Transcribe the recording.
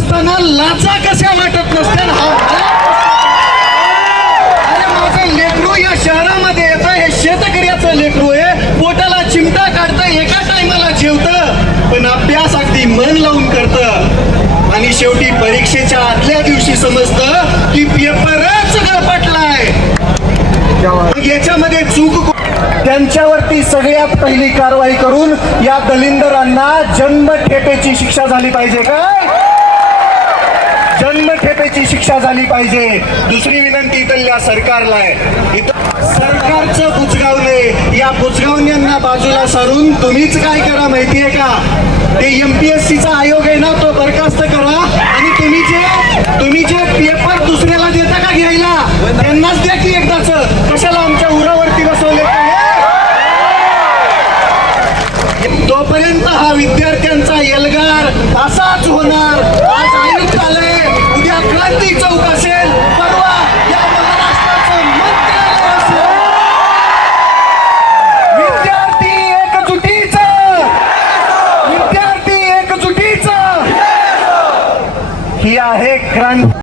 असताना लाचा कशा वाटत नसत्या? अरे माझं लेकरू या शहरामध्ये येतं, हे शेतकऱ्याचं लेकरू आहे, पोटाला चिमटा काढतं, एका टायमाला जेवतं, पण अभ्यास अगदी मन लावून करतं, आणि शेवटी परीक्षेच्या आदल्या दिवशी समजतं की पेपरच गळपटलाय. याच्यामध्ये चूक त्यांच्यावरती सगळ्यात पहिली कारवाई करून या दलिंदरांना जन्मठेपेची शिक्षा झाली पाहिजे. काय जन्मठेपेची शिक्षा झाली पाहिजे. दुसरी विनंती इथल्या सरकारला आहे, सरकारचं बुजगावणे, या बुजगावण्यांना बाजूला सारून तुम्हीच काय करा माहितीये का? ते MPSCचा आयोग आहे ना, तो बरखास्त करा, आणि तुम्ही जे पेपर दुसऱ्याला देता का घ्यायला, त्यांनाच द्या की एकदाच. कशाला आमच्या उरावरती बसवले? तोपर्यंत हा विद्यार्थ्यांचा एल्गार असाच होणार. आज आयुक्त आलंय, उद्या क्रांती चौक असेल, परवा या महाराष्ट्राचं मंत्रालय असेल. विद्यार्थी एकजुटीचं ही आहे क्रांती.